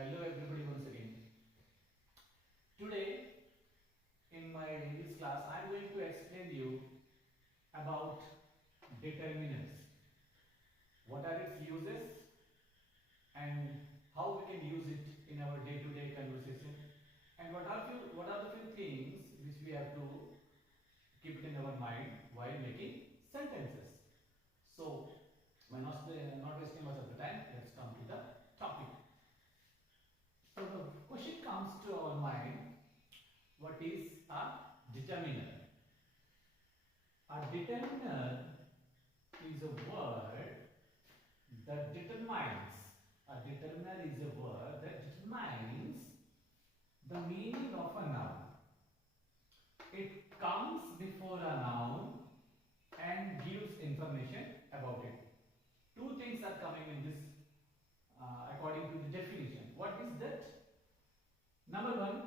Hello everybody once again. Today in my English class I am going to explain you about determinants. What are its uses and how we can use it in our day-to-day conversation, and what are the few things which we have to keep it in our mind while making sentences. So not wasting much of the time, let's come to the topic. So the question comes to our mind, what is a determiner? A determiner is a word that determines. A determiner is a word that determines the meaning of a noun. It comes before a noun and gives information about it. Two things are coming in this according to the definition. What is that? Number one,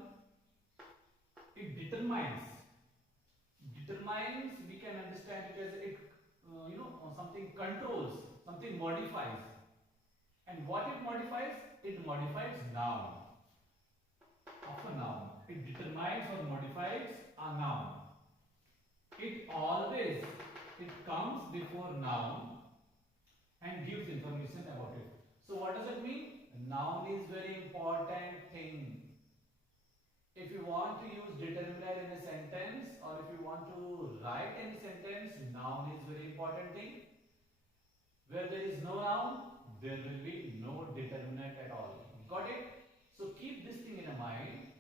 it determines. Determines, we can understand it as it something controls, something modifies. And what it modifies? It modifies noun. Of a noun. It determines or modifies a noun. It comes before noun and gives information about it. So what does it mean? Noun is very important thing. If you want to use determiner in a sentence, or if you want to write any sentence, noun is very important thing. Where there is no noun, there will be no determinant at all. Got it? So keep this thing in mind.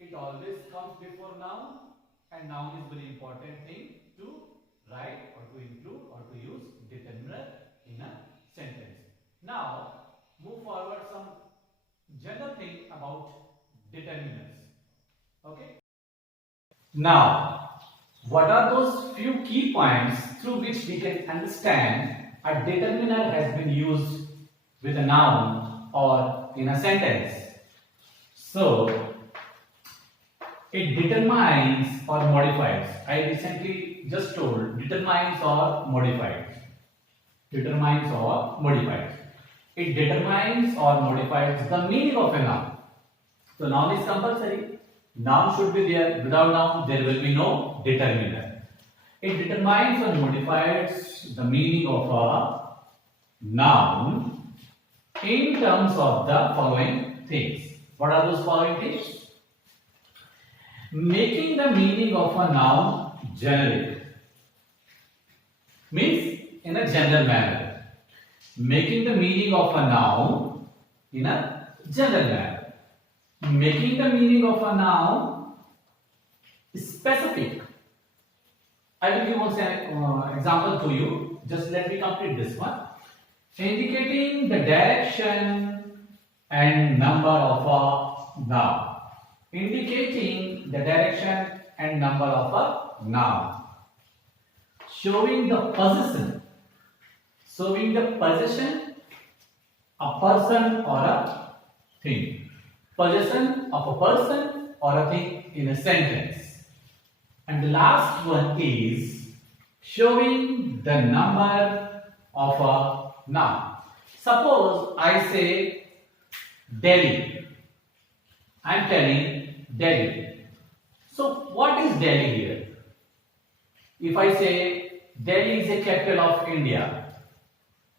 It always comes before noun, and noun is very important thing to write or to include or to use determiner in a sentence. Now move forward some general thing about determinants. Okay. Now, what are those few key points through which we can understand a determiner has been used with a noun or in a sentence? So, it determines or modifies. I recently just told determines or modifies. Determines or modifies. It determines or modifies the meaning of a noun. So, noun is compulsory. Noun should be there. Without noun, there will be no determiner. It determines or modifies the meaning of a noun in terms of the following things. What are those following things? Making the meaning of a noun generic. Means in a general manner. Making the meaning of a noun in a general manner. Making the meaning of a noun specific. I will give one example to you. Just let me complete this one. Indicating the direction and number of a noun. Indicating the direction and number of a noun. Showing the position. Showing the position, a person or a thing. Possession of a person or a thing in a sentence. And the last one is showing the number of a noun. Suppose I say Delhi. I am telling Delhi. So what is Delhi here? If I say Delhi is a capital of India,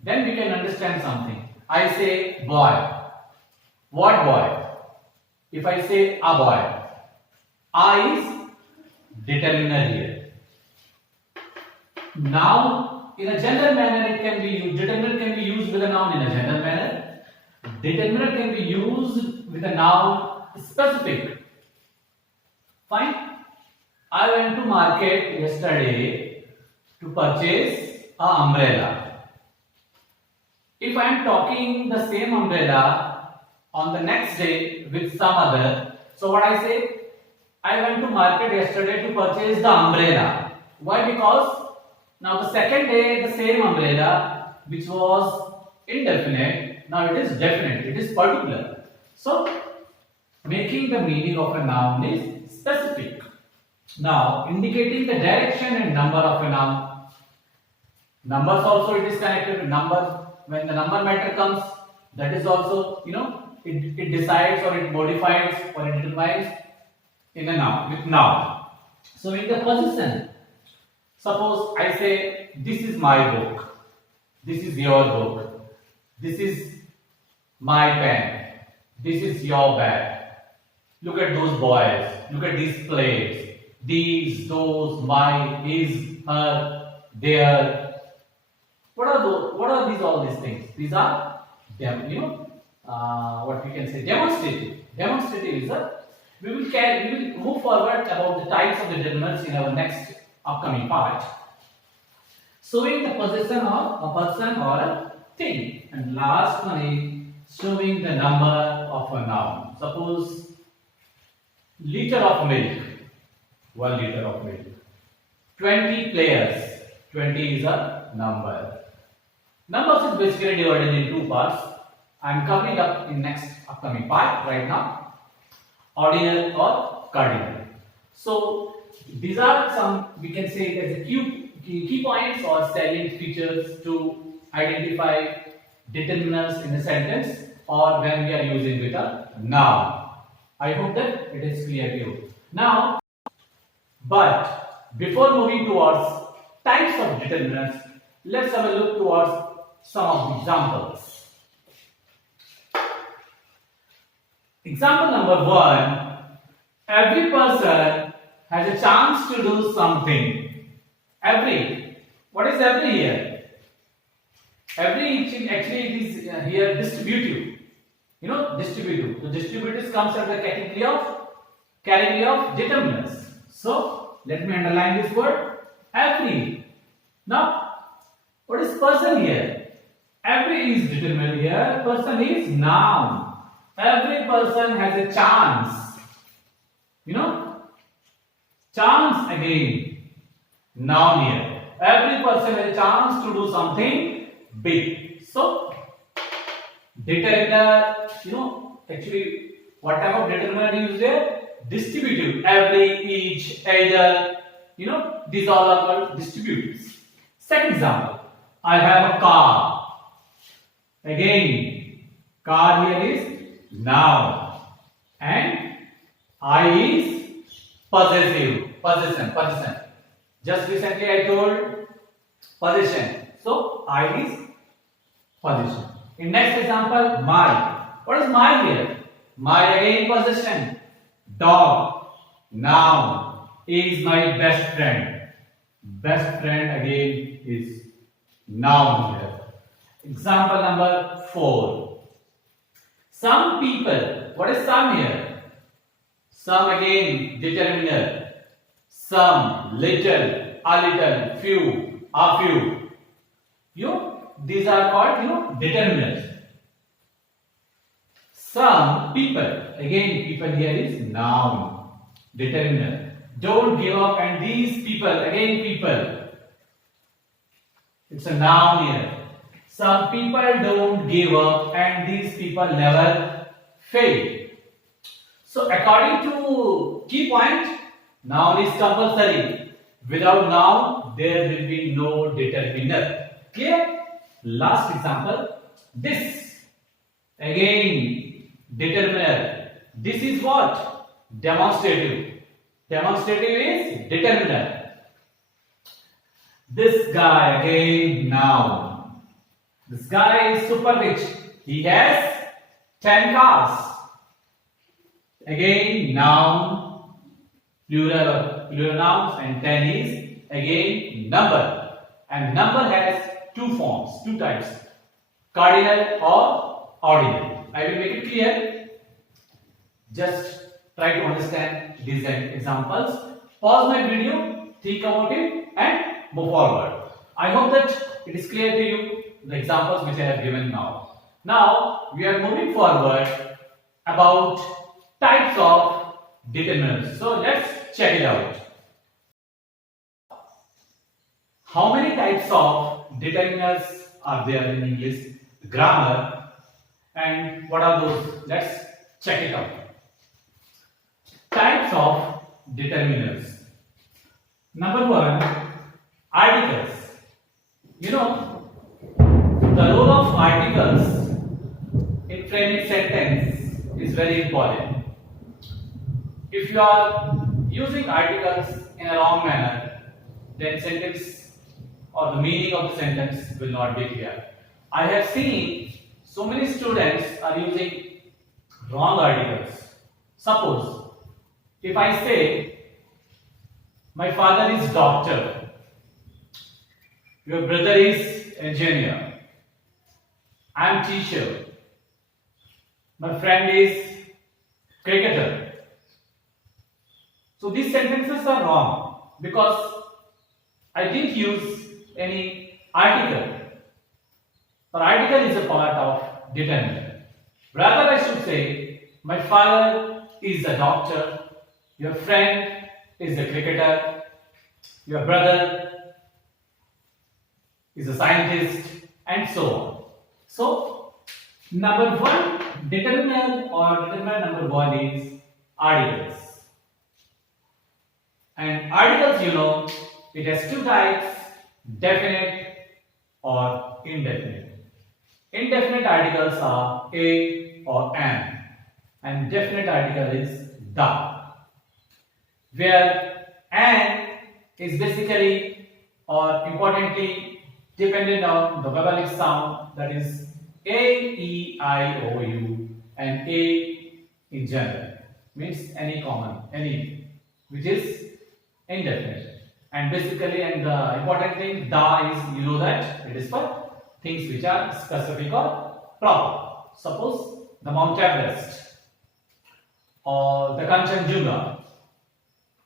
then we can understand something. I say boy. What boy? If I say a boy, a is determiner here. Noun in a general manner it can be used. Determiner can be used with a noun in a general manner. Determiner can be used with a noun specific. Fine. I went to market yesterday to purchase an umbrella. If I am talking the same umbrella on the next day with some other, so what I say? I went to market yesterday to purchase the umbrella. Why? Because now the second day the same umbrella, which was indefinite, now it is definite, it is particular. So making the meaning of a noun is specific. Now indicating the direction and number of a noun. Numbers also it is connected with numbers. When the number matter comes, that is also it decides or it modifies or it determines in a noun with noun. So in the possession, suppose I say this is my book, this is your book, this is my pen, this is your bag. Look at those boys, look at these plates, these, those, my, his, her, their. What are those? What are these? All these things. These are what we can say demonstrative. Demonstrative is a. We will move forward about the types of the determinants in our next upcoming part. Showing the possession of a person or a thing, and last one is showing the number of a noun. Suppose liter of milk, 1 liter of milk. 20 players, 20 is a number. Numbers is basically divided in 2 parts. I am covering up in next upcoming part right now. Ordinal or cardinal. So these are some, we can say, as a key points or salient features to identify determinants in a sentence or when we are using with a noun. I hope that it is clear to you. Now, but before moving towards types of determinants, let's have a look towards some of the examples. Example number 1, every person has a chance to do something. Every, what is every here? Every actually it is here distributive. Distributive. So distributive comes under the category of determinants. So let me underline this word, every. Now, what is person here? Every is determinant here. Person is noun. Every person has a chance. Chance again. Noun here. Every person has a chance to do something big. So, determiner, actually, what type of determiner is there? Distributive. Every, each, either, these all are called distributives. Second example, I have a car. Again, car here is noun. And I is possessive. Possession. Just recently I told possession. So I is possession. In next example, my. What is my here? My again possession. Dog. Noun. Is my best friend. Best friend again is noun here. Example number 4. Some people. What is some here? Some again determiner. Some, little, a little, few, a few. These are called determiners. Some people. Again, people here is noun. Determiner. Don't give up, and these people, again people. It's a noun here. Some people don't give up, and these people never fail. So according to key point, noun is compulsory. Without noun, there will be no determiner. Clear? Last example, this. Again, determiner. This is what? Demonstrative. Demonstrative is determiner. This guy, again, noun. This guy is super rich. He has 10 cars. Again, noun, plural nouns, and 10 is again number. And number has 2 forms, 2 types, cardinal or ordinal. I will make it clear. Just try to understand these examples. Pause my video, think about it, and move forward. I hope that it is clear to you the examples which I have given now. Now we are moving forward about types of determinants. So let's check it out. How many types of determinants are there in English grammar, and what are those? Let's check it out. Types of determinants. Number 1, articles. The role of articles in framing sentence is very important. If you are using articles in a wrong manner, then sentence or the meaning of the sentence will not be clear. I have seen so many students are using wrong articles. Suppose if I say my father is doctor, your brother is engineer, I am teacher, my friend is cricketer. So these sentences are wrong because I didn't use any article. The article is a part of determiner. Rather, I should say, my father is a doctor, your friend is a cricketer, your brother is a scientist, and so on. So, number one, determiner or determiner number one is articles. And articles, you know, it has two types, definite or indefinite. Indefinite articles are a or an, and definite article is the. Where an is basically or importantly dependent on the vowelic sound, that is a, e, I, o, u, and a in general means any common, any, which is indefinite. And basically, and the important thing, the is, you know that it is for things which are specific or proper. Suppose the Mount Everest or the Kanchenjunga,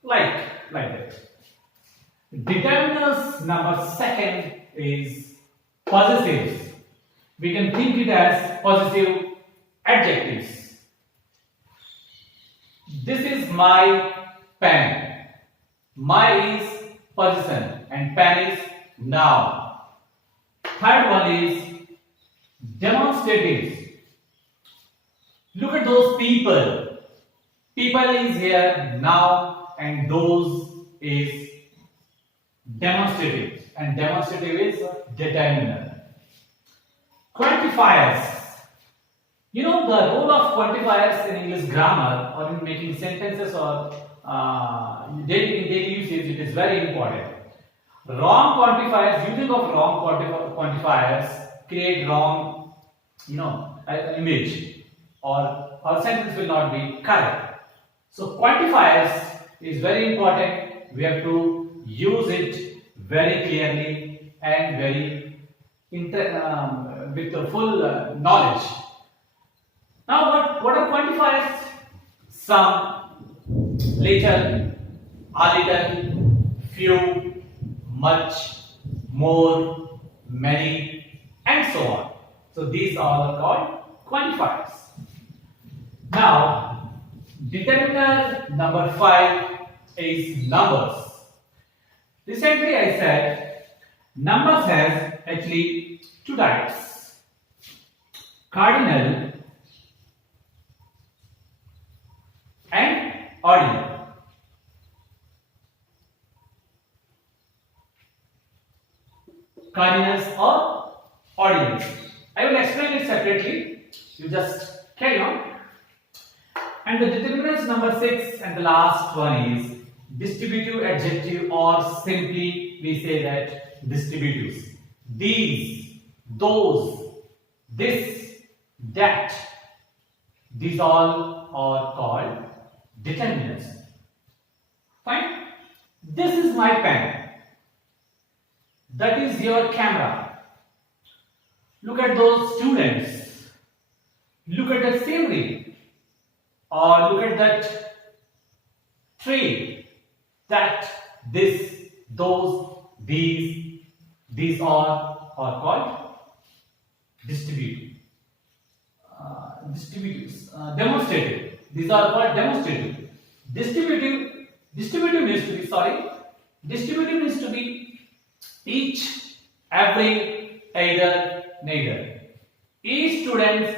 like that. Determiners number second is possessives. We can think it as possessive adjectives. This is my pen. My is possession and pen is noun. Third one is demonstratives. Look at those people. People is here noun and those is demonstrative, and demonstrative is determiner. Quantifiers. You know the role of quantifiers in English grammar or in making sentences or in daily usage, it is very important. Wrong quantifiers, using of wrong quantifiers create wrong, image, or sentence will not be correct. So quantifiers is very important. We have to use it very clearly and very with the full knowledge. Now, what are quantifiers? Some, little, a little, few, much, more, many, and so on. So these all are called quantifiers. Now, determiner number 5 is numbers. Recently I said numbers has actually two types, cardinal and ordinal. Cardinals or ordinals. I will explain it separately. You just carry on. And the determinants number 6 and the last one is distributive adjective, or simply we say that distributives. These, those, this, that, these all are called determinants. Fine. This is my pen. That is your camera. Look at those students. Look at the scenery. Or look at that tree. That, this, those, these all are called distributive. Demonstrative. These are called demonstrative. Distributive needs to be, distributive needs to be each, every, either, neither. Each student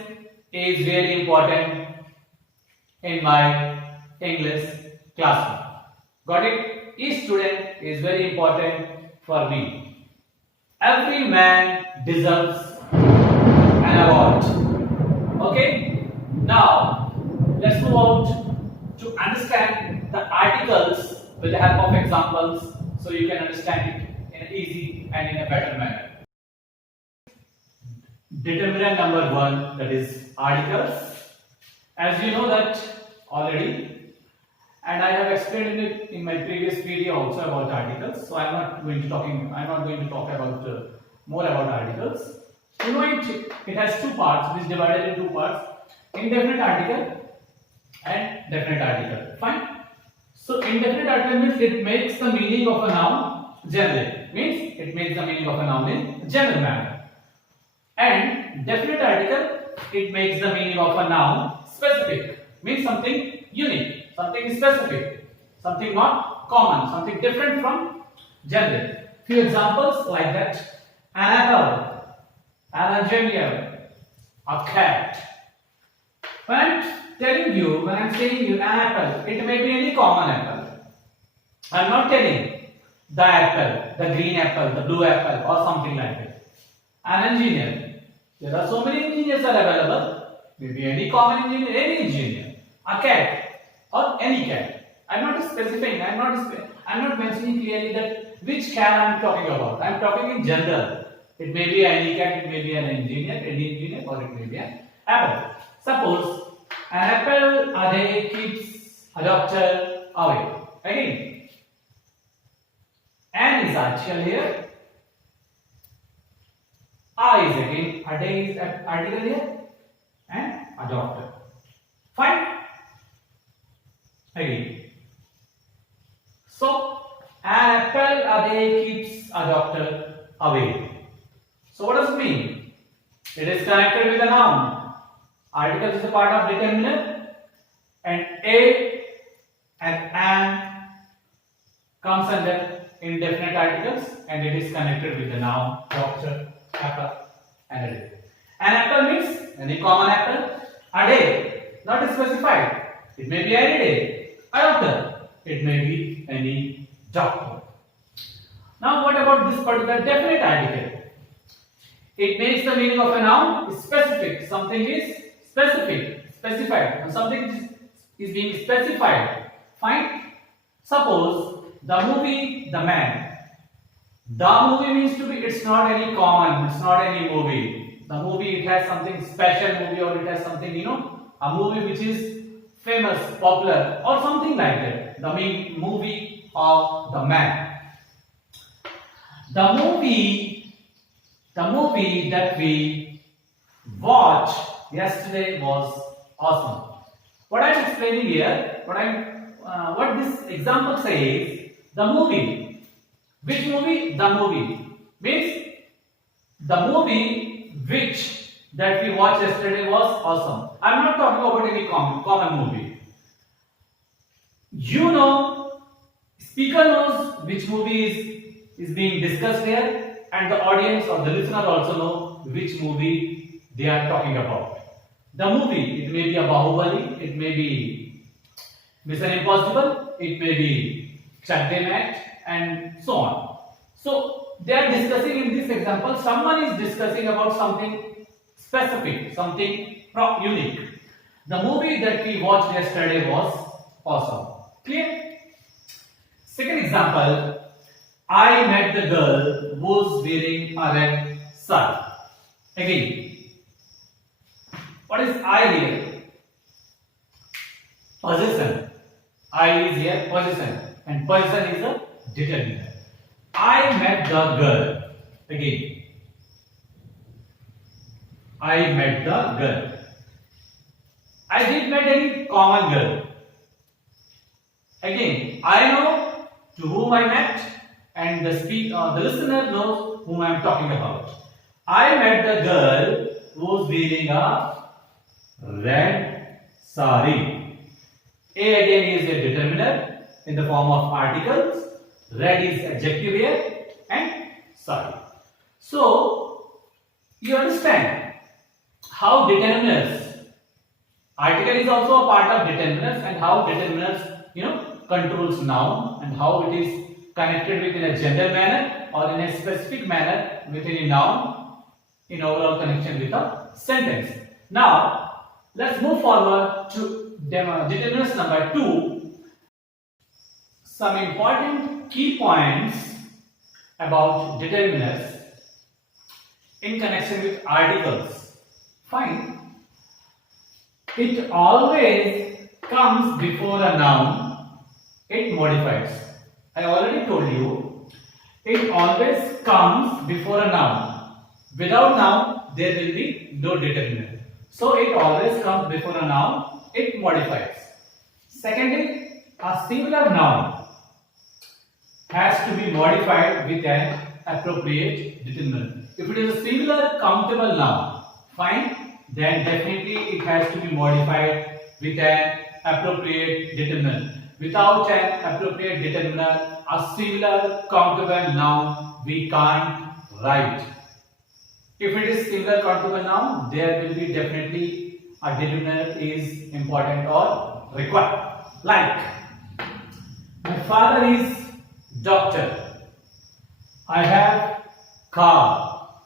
is very important in my English classroom. Got it? Each student is very important for me. Every man deserves an award. Okay? Now, about to understand the articles with the help of examples so you can understand it in an easy and in a better manner. Determinant number 1, that is articles. As you know that already, and I have explained it in my previous video also about articles, so I'm not going to talk about more about articles. You know it has two parts, it is divided in two parts: indefinite article and definite article. Fine. So indefinite article means it makes the meaning of a noun general. Means it makes the meaning of a noun in general manner. And definite article, it makes the meaning of a noun specific. Means something unique, something specific, something not common, something different from general. Few examples like that: an apple, an engineer, a cat. When I'm telling you, when I'm saying you an apple, it may be any common apple. I'm not telling the apple, the green apple, the blue apple, or something like that. An engineer. There are so many engineers are available. Maybe any common engineer, any engineer. A cat or any cat. I'm not specifying. I'm not mentioning clearly that which cat I'm talking about. I'm talking in general. It may be any cat, it may be an engineer, or it may be an apple. Suppose an apple a day keeps a doctor away. Again, an is article here. A is again, a day is article here, and a doctor. Fine. Again. So an apple a day keeps a doctor away. So what does it mean? It is connected with a noun. Article is a part of determinant, and a and an comes under indefinite articles, and it is connected with the noun doctor, apple, and a day. An apple means any common apple. A day, not specified. It may be any day. A doctor, it may be any doctor. Now what about this particular definite article? It makes the meaning of a noun specific. Something is specific, specified, and something is being specified. Fine. Suppose the movie The Man. The movie means to be, it's not any common, it's not any movie. The movie, it has something special movie, or it has something, a movie which is famous, popular, or something like that. The movie of The Man. The movie that we watched yesterday was awesome. What I am explaining here, what this example says, the movie. Which movie? The movie. Means the movie which that we watched yesterday was awesome. I am not talking about any common movie. You know, speaker knows which movie is being discussed here, and the audience or the listener also know which movie they are talking about. The movie, it may be a Bahubali, it may be Mission Impossible, it may be Chak De Mat, and so on. So they are discussing in this example, someone is discussing about something specific, something unique. The movie that we watched yesterday was awesome. Clear? Second example, I met the girl who was wearing a red sari. Again, what is I here? Possession. I is here possession, and possession is a determinant. I met the girl. Again, I met the girl. I did met any common girl. Again, I know to whom I met, and the listener knows whom I am talking about. I met the girl who was wearing a red sari. A again is a determiner in the form of articles. Red is adjective here, and sari. So you understand how determiners. Article is also a part of determiners, and how determiners controls noun, and how it is connected with in a general manner or in a specific manner within a noun in overall connection with a sentence. Now let's move forward to determinants number 2. Some important key points about determinants in connection with articles. Fine. It always comes before a noun. It modifies. I already told you. It always comes before a noun. Without noun, there will be no determinant. So it always comes before a noun. It modifies. Secondly, a singular noun has to be modified with an appropriate determinant. If it is a singular countable noun, fine, then definitely it has to be modified with an appropriate determinant. Without an appropriate determinant, a singular countable noun we can't write. If it is singular countable noun, there will be definitely a determinant is important or required. Like, my father is doctor. I have car.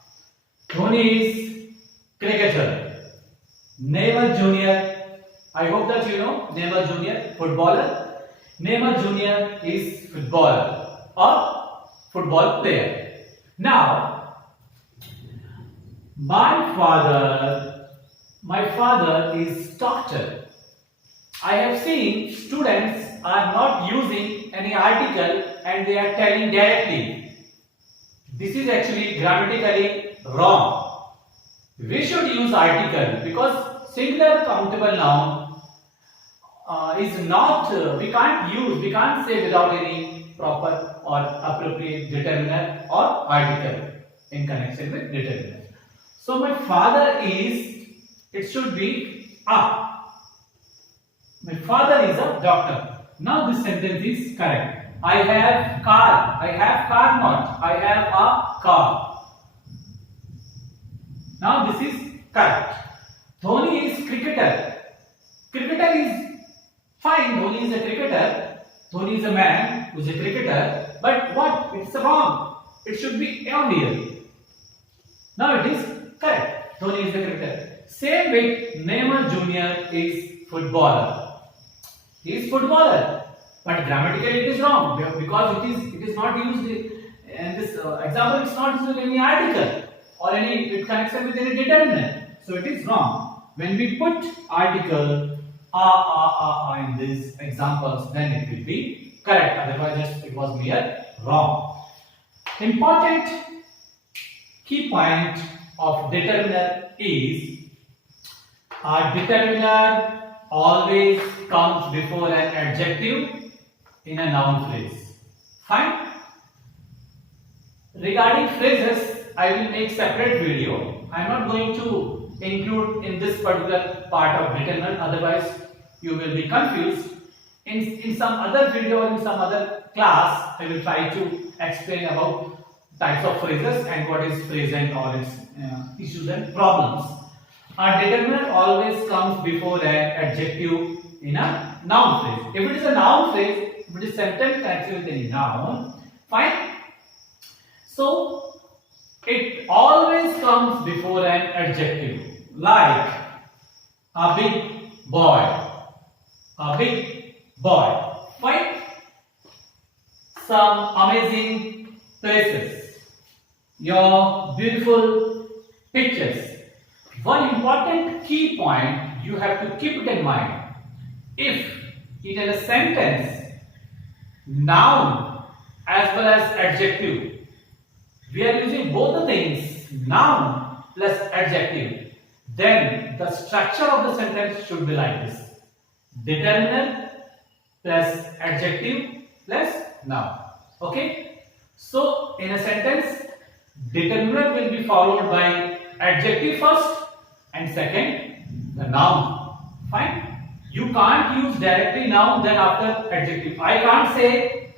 Dhoni is cricketer. Neymar Junior, I hope that you know Neymar Junior, footballer. Neymar Junior is footballer or football player. Now, my father is doctor. I have seen students are not using any article and they are telling directly. This is actually grammatically wrong. We should use article because singular countable noun is not, we can't say without any proper or appropriate determiner or article in connection with determiner. So my father is, it should be a. My father is a doctor. Now this sentence is correct. I have car. I have car not. I have a car. Now this is correct. Dhoni is cricketer. Cricketer is fine. Dhoni is a cricketer. Dhoni is a man who is a cricketer. But what? It's wrong. It should be on here. Now it is correct. Dhoni is a cricketer. Same with Neymar Junior is footballer. He is footballer. But grammatically it is wrong because it is not used in this example. It's not used in any article or any connection with any determinant. So it is wrong. When we put article in these examples, then it will be correct. Otherwise, it was mere wrong. Important key point of determiner is a determiner always comes before an adjective in a noun phrase. Fine. Regarding phrases, I will make separate video. I am not going to include in this particular part of determinant, otherwise you will be confused. In some other video or in some other class, I will try to explain about types of phrases and what is phrase and all its issues and problems. A determiner always comes before an adjective in a noun phrase. If it is a noun phrase, if it is sentence connected with any noun, fine. So it always comes before an adjective, like a big boy. A big boy. Fine. Some amazing places. Your beautiful pictures. One important key point you have to keep it in mind. If in a sentence, noun as well as adjective, we are using both the things, noun plus adjective, then the structure of the sentence should be like this: determiner plus adjective plus noun. Okay? So in a sentence, determiner will be followed by adjective first and second the noun. Fine? You can't use directly noun then after adjective. I can't say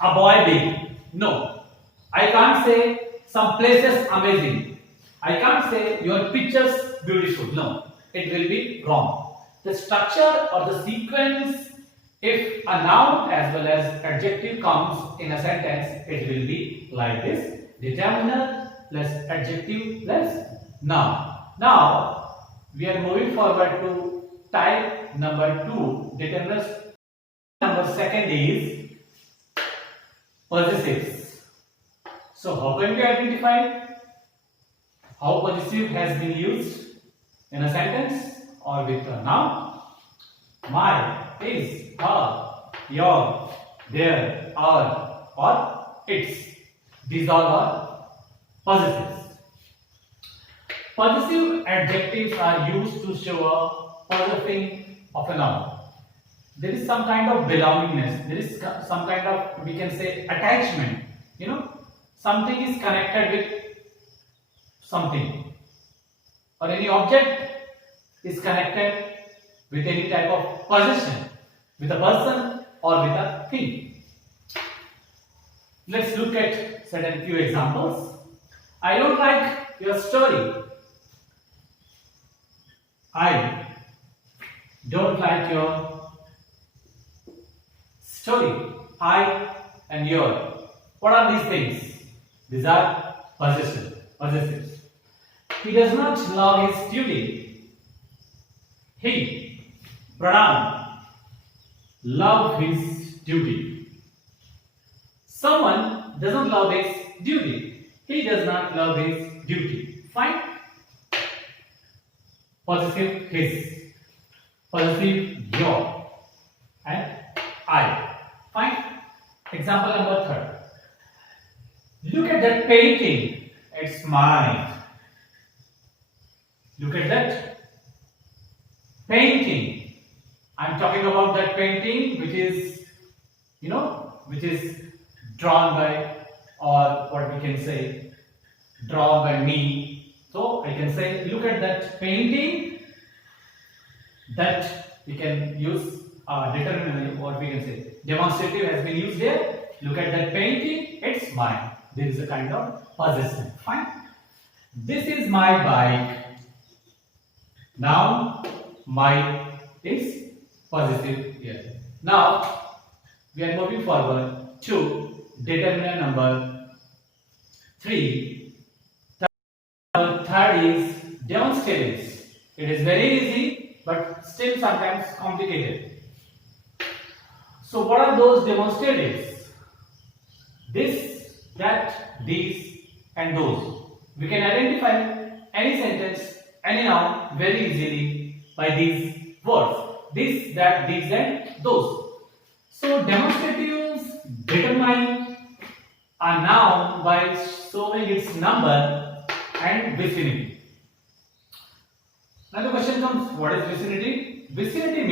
a boy big. No. I can't say some places amazing. I can't say your pictures beautiful. No. It will be wrong. The structure or the sequence, if a noun as well as adjective comes in a sentence, it will be like this: determiner plus adjective plus noun. Now we are moving forward to type number 2 determiners. Number second is possessives. So how can we identify how possessive has been used in a sentence or with a noun? My, his, her, your, their, our, or its. These all are possessives. Possessive adjectives are used to show a possessing of a noun. There is some kind of belongingness, there is some kind of, we can say, attachment. You know, something is connected with something, or any object is connected with any type of possession, with a person or with a thing. Let's look at certain few examples. I don't like your story. I don't like your story. I and your. What are these things? These are possessives. He does not love his duty. He, pronoun, love his duty. Someone doesn't love his duty. He does not love his duty. Fine. Possessive his, possessive your, and I. Fine. Example number 3. Look at that painting. It's mine. Look at that painting. I'm talking about that painting which is, which is drawn by, or what we can say, drawn by me. So I can say, look at that painting. That we can use determinative, or we can say demonstrative has been used here. Look at that painting. It's mine. There is a kind of possession. Fine. This is my bike. Now my is possessive here. Now we are moving forward to determiner number 3. Third is demonstratives. It is very easy, but still sometimes complicated. So what are those demonstratives? This, that, these, and those. We can identify any sentence, any noun very easily by these words. This, that, these, and those. So demonstratives determine a noun by showing its number and vicinity. Now the question comes, what is vicinity? Vicinity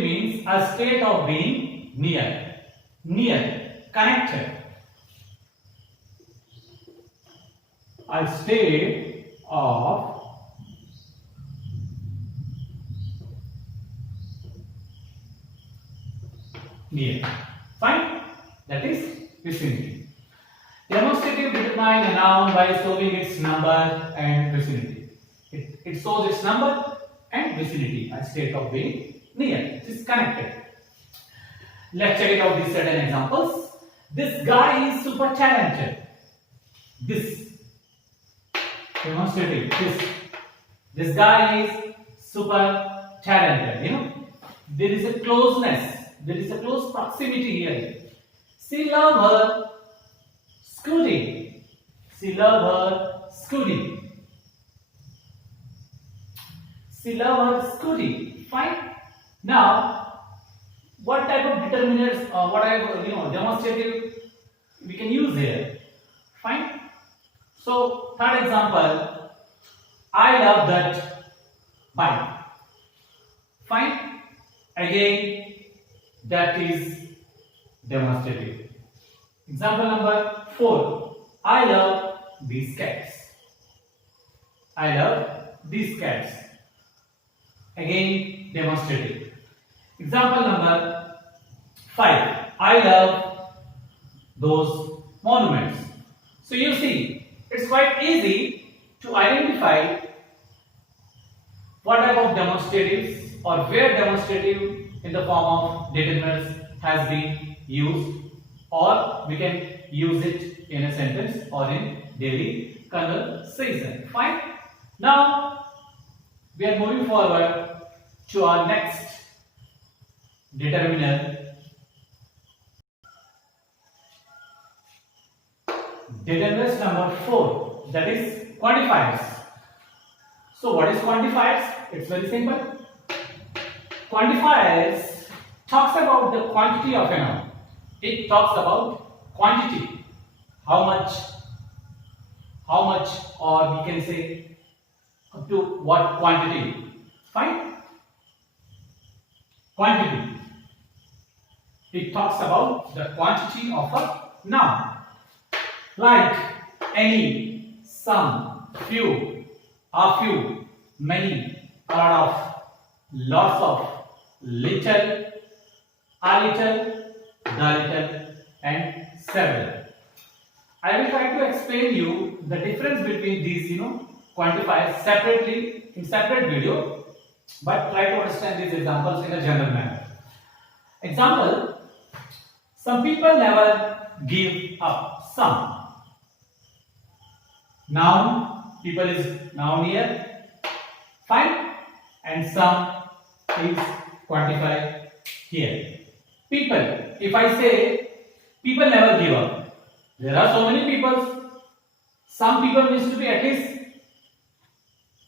means a state of being near, connected. A state of near. Fine? That is vicinity. Demonstrative determine a noun by showing its number and vicinity. It shows its number and vicinity, a state of being near. It is connected. Let's check it out these certain examples. This guy is super talented. This demonstrative. This guy is super talented. There is a closeness. There is a close proximity here. She loves her scooty. She loves her scooty. She loves her scooty. Fine. Now, what type of determiners, what type of demonstrative we can use here? Fine. So, third example, I love that bike. Fine. Again, that is demonstrative. Example number 4. I love these cats. I love these cats. Again, demonstrative. Example number 5. I love those monuments. So you see, it's quite easy to identify what type of demonstratives or where demonstrative in the form of determiners has been used, or we can use it in a sentence or in daily conversation. Fine. Now we are moving forward to our next determiner. Determinants number 4, that is quantifiers. So what is quantifiers? It's very simple. Quantifiers talks about the quantity of a noun. It talks about quantity. How much, or we can say up to what quantity. Fine? Quantity. It talks about the quantity of a noun. Like any, some, few, a few, many, a lot of, lots of, little, a little, the little, and several. I will try to explain you the difference between these, quantifiers separately in separate video, but try to understand these examples in a general manner. Example: some people never give up. Some. Noun, people is noun here. Fine. And some is quantified here. People. If I say people never give up, there are so many people. Some people needs to be at least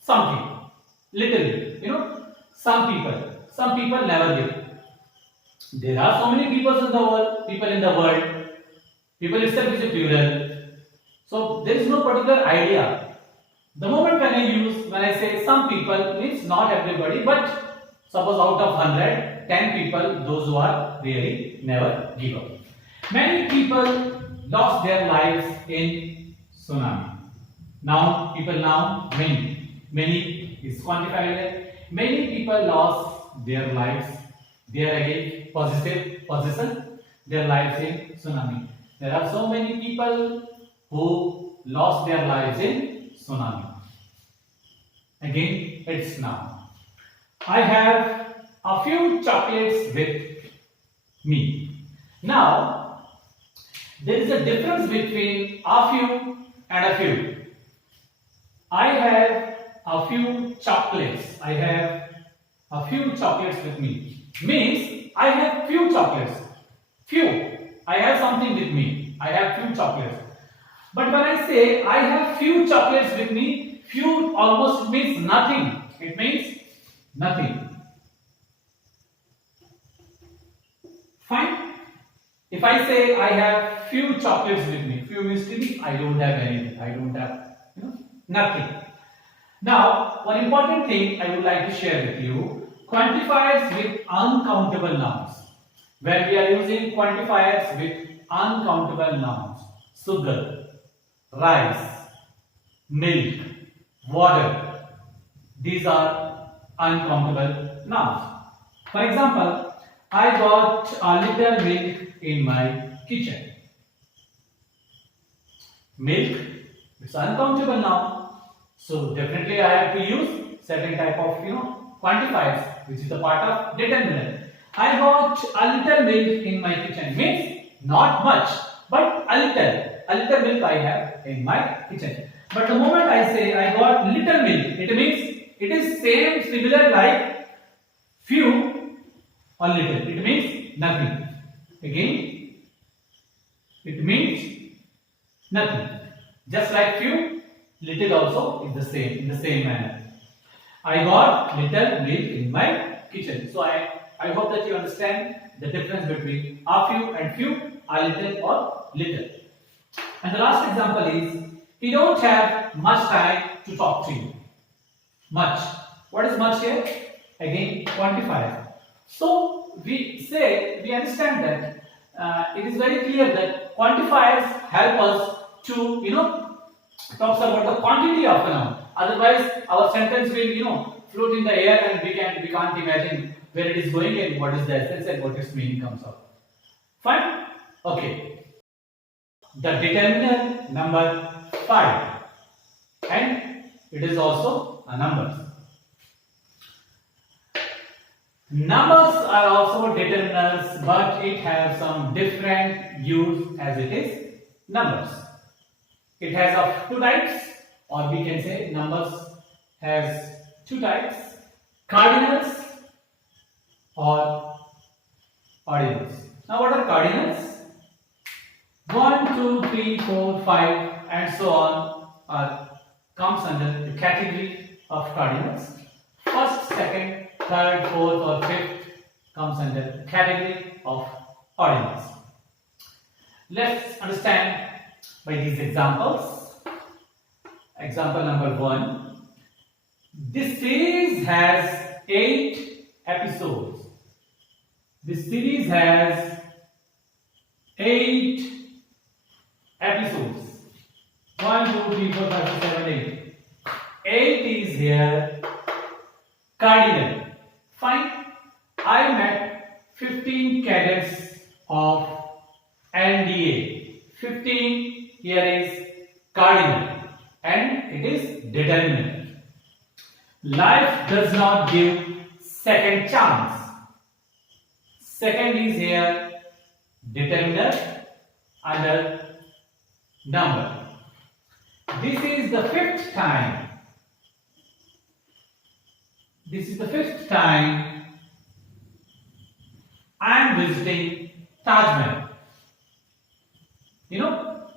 something, little bit. Some people never give up. There are so many people in the world. People itself is a plural. So there is no particular idea. The moment when I say some people, means not everybody, but suppose out of 100, 10 people, those who are really never give up. Many people lost their lives in tsunami. Now, many is quantified here. Many people lost their lives. There again, possession, their lives in tsunami. There are so many people who lost their lives in tsunami. Again, it's noun. I have a few chocolates with me. Now, there is a difference between a few and a few. I have a few chocolates. I have a few chocolates with me. Means I have few chocolates. Few. I have something with me. I have few chocolates. But when I say I have few chocolates with me, few almost means nothing. It means nothing. Fine? If I say I have few chocolates with me, few means to me, I don't have anything. I don't have, nothing. Now, one important thing I would like to share with you, quantifiers with uncountable nouns. When we are using quantifiers with uncountable nouns, sugar, rice, milk, water, these are uncountable nouns. For example, I got a little milk in my kitchen. Milk, it's uncountable noun, so definitely I have to use certain type of quantifiers, which is a part of determinant. I got a little milk in my kitchen means not much, but a little milk I have in my kitchen. But the moment I say I got little milk, it means it is similar like few or little. It means nothing. Again, it means nothing. Just like few, little also is the same in the same manner. I got little milk in my kitchen. So I hope that you understand the difference between a few and few, a little or little. And the last example is, we don't have much time to talk to you. Much. What is much here? Again, quantifier. So we understand that it is very clear that quantifiers help us to talks about the quantity of a noun. Otherwise, our sentence will float in the air and we can't imagine where it is going and what is the essence and what its meaning comes out. Fine? Okay. The determiner number 5, and it is also a number. Numbers are also determiners, but it has some different use as it is numbers. It has of two types, or we can say numbers has two types: cardinals or ordinals. Now, what are cardinals? 1, 2, 3, 4, 5, and so on comes under the category of cardinals. First, second, third, fourth, or fifth comes under the category of ordinals. Let's understand by these examples. Example number 1. This series has 8 episodes. This series has 8 episodes. 1, 2, 3, 4, 5, 6, 7, 8. 8 is here cardinal. Fine. I met 15 cadets of NDA. 15 here is cardinal and it is determinant. Life does not give second chance. Second is here determiner under number. This is the 5th time. This is the 5th time I am visiting Taj Mahal. You know,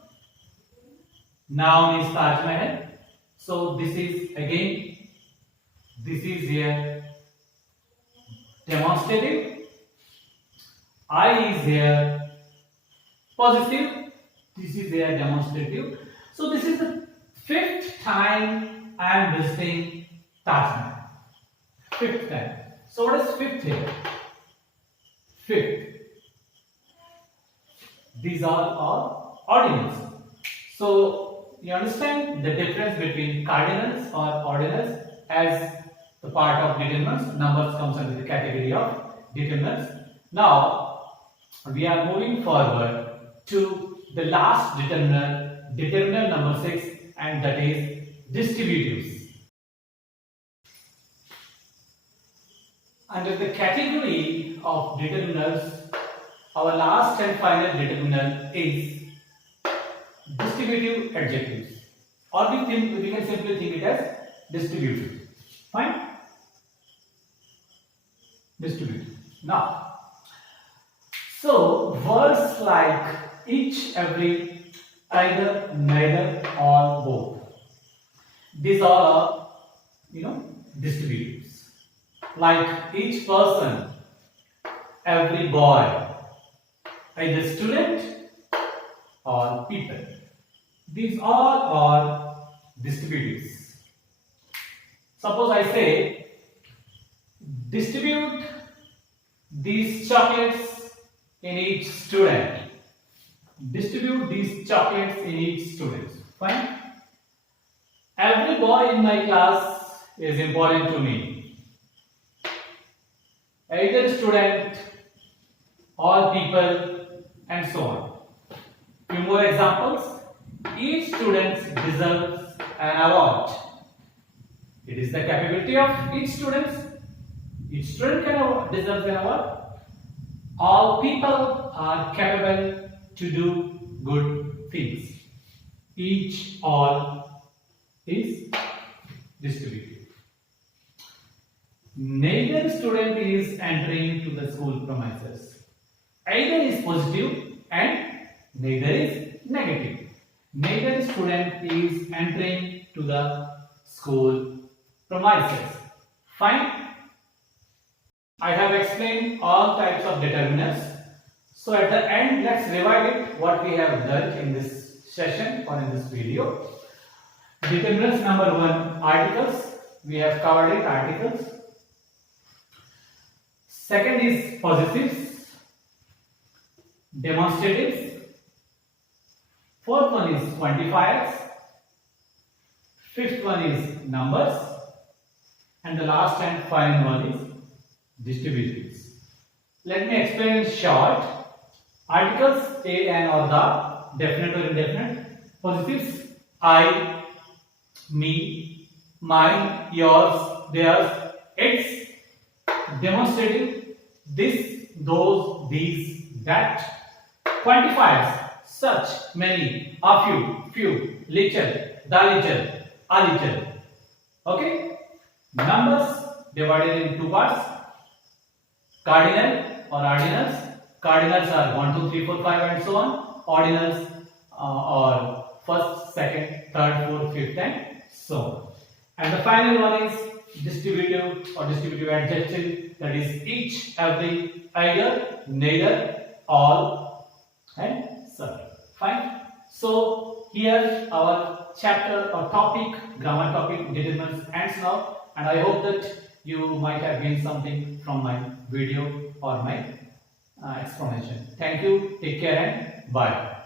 noun is Taj Mahal. So this is again, this is here demonstrative. I is here positive. This is here demonstrative. So this is the 5th time I am visiting Taj Mahal. 5th time. So what is 5th here? 5th. These are all ordinals. So you understand the difference between cardinals or ordinals as the part of determinants. Numbers comes under the category of determinants. Now we are moving forward to the last determinant number 6, and that is distributives. Under the category of determinants, our last and final determinant is distributive adjectives, or we can simply think it as distributive. Fine? Distributive. Now, so words like each, every, either, neither, or both, these are distributives. Like each person, every boy, either student or people. These all are distributives. Suppose I say, distribute these chocolates in each student. Distribute these chocolates in each student. Fine? Every boy in my class is important to me. Either student or people, and so on. Few more examples. Each student deserves an award. It is the capability of each student. Each student deserves an award. All people are capable to do good things. Each, all is distributed. Neither student is entering to the school premises. Either is positive and neither is negative. Neither student is entering to the school premises. Fine? I have explained all types of determinants. So at the end, let's revise it what we have done in this session or in this video. Determinants number 1, articles. We have covered it, articles. Second is possessives, demonstratives. Fourth one is quantifiers. Fifth one is numbers. And the last and final one is distributives. Let me explain in short. Articles, a, an, or the, definite or indefinite. Possessives, I, me, mine, yours, theirs, its. Demonstrative, this, those, these, that. Quantifiers, such, many, a few, little, the little, a little. Okay? Numbers divided in two parts. Cardinal or ordinals. Cardinals are 1, 2, 3, 4, 5 and so on. Ordinals are first, second, third, fourth, fifth and so on. And the final one is distributive or distributive adjective, that is each, every, either, neither, all and certain. Fine. So here our chapter or topic, grammar topic, determinants ends now, and I hope that you might have gained something from my video or my explanation. Thank you, take care and bye.